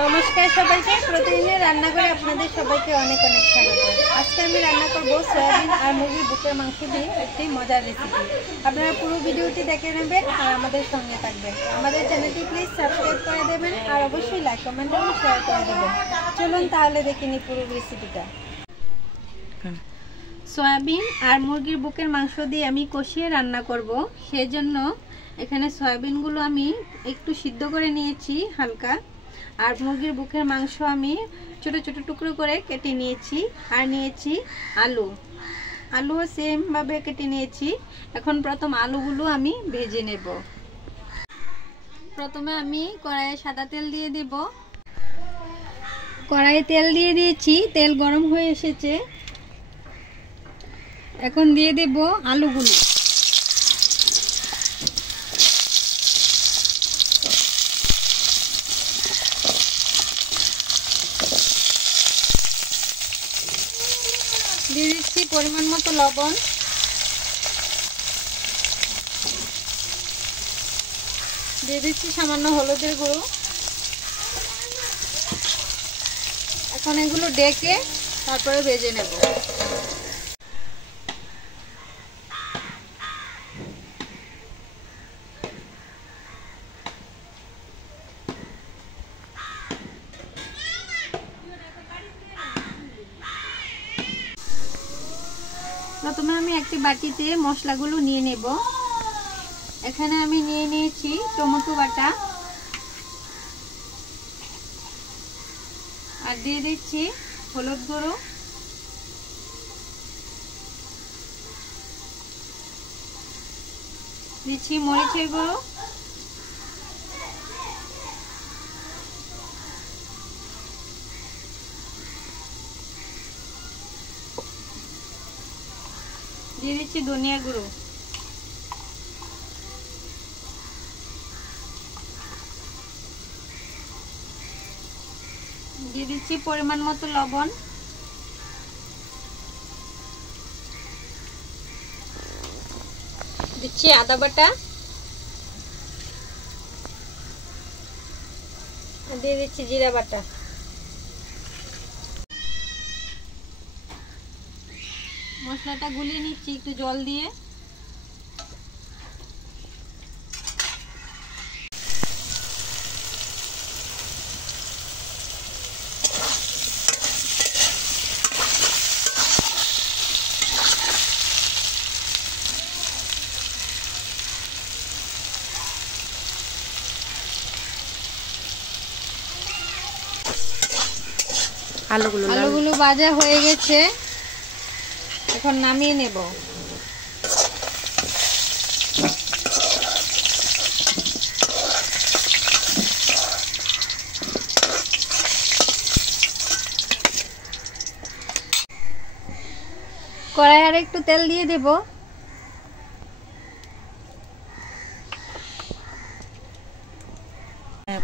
নমস্কার সবাইকে, প্রতিদিনের রান্না করে আপনাদের সবাইকে অনেক অনেক স্বাগত। আজকে আমি রান্না করব সয়াবিন আর মুরগির বুকের মাংস দিয়ে একটি মজার রেসিপি। আপনারা পুরো ভিডিওটি দেখে নেবেন আর আমাদের সঙ্গে থাকবেন। আমাদের চ্যানেলটি প্লিজ সাবস্ক্রাইব করে দেবেন আর অবশ্যই লাইক কমেন্ট এবং শেয়ার করে দেবেন। চলুন তাহলে দেখে নিই পুরো রেসিপিটা। সয়াবিন আর মুরগির বুকের মাংস দিয়ে আমি কষিয়ে রান্না করব। সেজন্য এখানে সয়াবিনগুলো আমি একটু সিদ্ধ করে নিয়েছি হালকা, আর মুরগির বুকের মাংস আমি ছোট ছোট টুকরো করে কেটে নিয়েছি, আর নিয়েছি আলুও সেম ভাবে কেটে নিয়েছি। এখন প্রথম আলুগুলো আমি ভেজে নেব। প্রথমে আমি কড়াইয়ে সাদা তেল দিয়ে দেব। কড়াইয়ে তেল দিয়ে দিয়েছি, তেল গরম হয়ে এসেছে। এখন দিয়ে দেব আলুগুলো। দিয়ে দিচ্ছি পরিমাণ মতো লবণ, দিয়ে দিচ্ছি সামান্য হলুদের গুঁড়ো। এখন এগুলো ডেকে তারপরে ভেজে নেব। প্রথমে আমি একটি বাটিতে মশলাগুলো নিয়ে নেব। এখানে আমি নিয়ে নিয়েছি টমেটো বাটা, আর দিয়ে দিচ্ছি হলুদ গুঁড়ো, দিচ্ছি মরিচের গুঁড়ো, দিয়ে দিচ্ছি ধনিয়া গুঁড়ো, দিয়ে দিচ্ছি পরিমাণ মতো লবণ, দিচ্ছি আদা বাটা, দিয়ে দিচ্ছি জিরা বাটা। মশলাটা গুলিয়ে নিচ্ছি একটু জল দিয়ে। আলুগুলো ভাজা হয়ে গেছে, এখন নামিয়ে নেব। কড়াই আর একটু তেল দিয়ে দেব।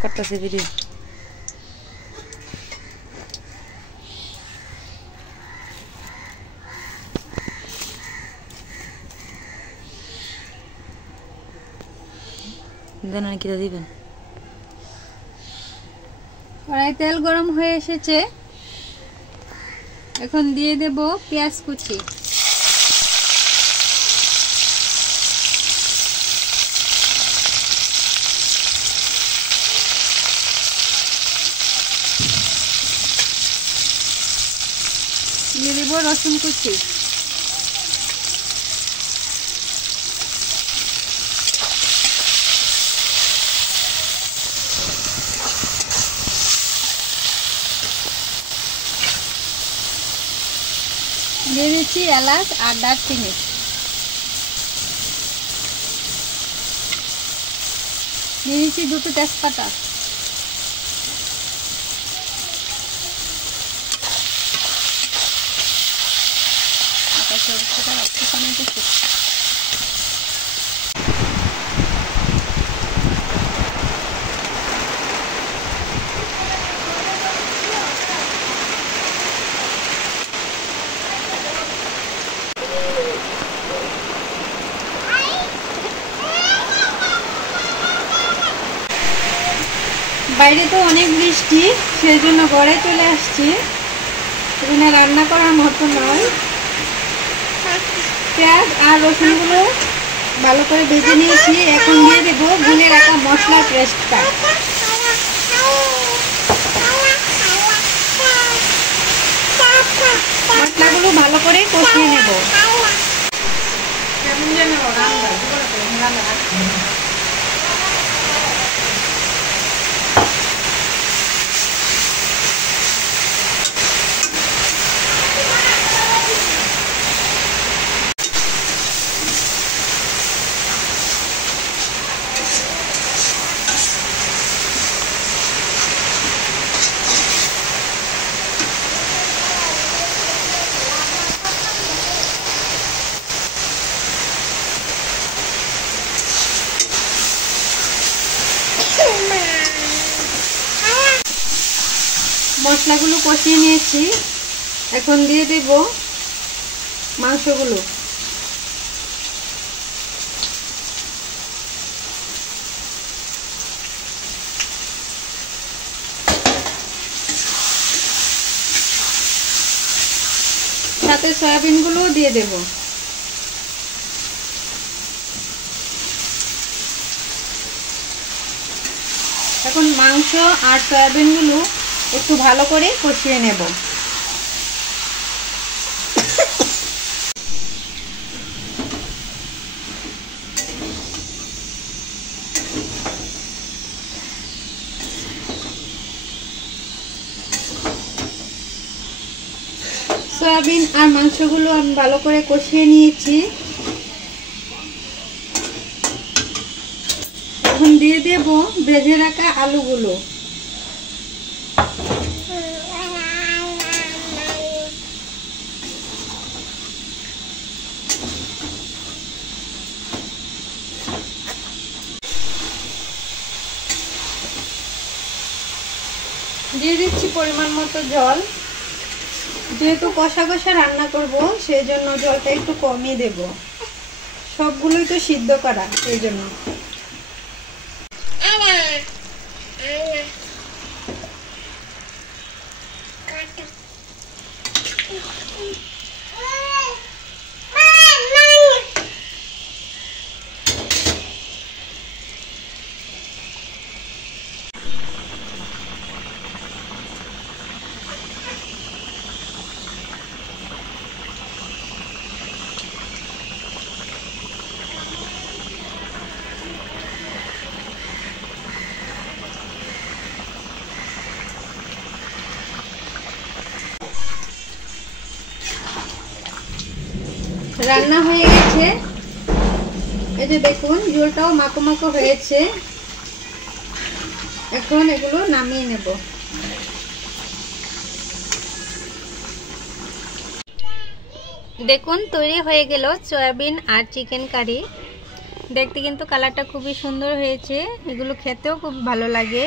করতেছে ভিডিও। দিবেন। কড়াই তেল গরম হয়ে এসেছে, এখন দিয়ে দেব পেঁয়াজ কুচি। দিয়ে দেব রসুন কুচি। দিয়ে দিচ্ছি এলাচ আর দারচিনি। দিয়ে দিচ্ছি দুটো তেজপাতা। বাইরে তো অনেক বৃষ্টি, সেই জন্য ঘরে চলে আসছি। এখানে রান্না করার মতো নয়। পেঁয়াজ আর রসুনগুলো ভালো করে ভেজে নিয়েছি। এখন দিয়ে দেবো গুলে রাখা মশলার পেস্টটা। মশলাগুলো ভালো করে কষিয়ে নেব। মশলাগুলো কষিয়ে নিয়েছি। এখন দিয়ে দেব মাংসগুলো। সাথে সয়াবিনগুলো দিয়ে দেব। এখন মাংস আর সয়াবিনগুলো একটু ভালো করে কষিয়ে নেব। সয়াবিন আর মাংসগুলো আমি ভালো করে কষিয়ে নিয়েছি। এখন দিয়ে দেব ভেজে রাখা আলুগুলো। দিয়ে দিচ্ছি পরিমাণ মতো জল। যেহেতু কষা কষা রান্না করব, সেই জন্য জলটা একটু কমই দেব। সবগুলোই তো সিদ্ধ করা, সেই জন্য। রান্না হয়ে গেছে। এই যে দেখুন, ঝোলটাও মাখো মাখো হয়েছে। এখন এগুলো নামিয়ে নেব। দেখুন, তৈরি হয়ে গেল সয়াবিন আর চিকেন কারি। দেখতে কিন্তু কালারটা খুবই সুন্দর হয়েছে। এগুলো খেতেও খুব ভালো লাগে।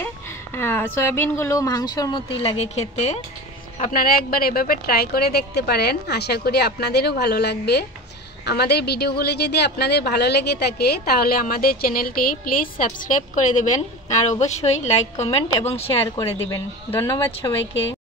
সয়াবিনগুলো মাংসর মতোই লাগে খেতে। আপনারা একবার এভাবে ট্রাই করে দেখতে পারেন। আশা করি আপনাদেরও ভালো লাগবে। আমাদের ভিডিওগুলো যদি আপনাদের ভালো লেগে থাকে, তাহলে আমাদের চ্যানেলটি প্লিজ সাবস্ক্রাইব করে দেবেন। আর অবশ্যই লাইক, কমেন্ট এবং শেয়ার করে দিবেন। ধন্যবাদ সবাইকে।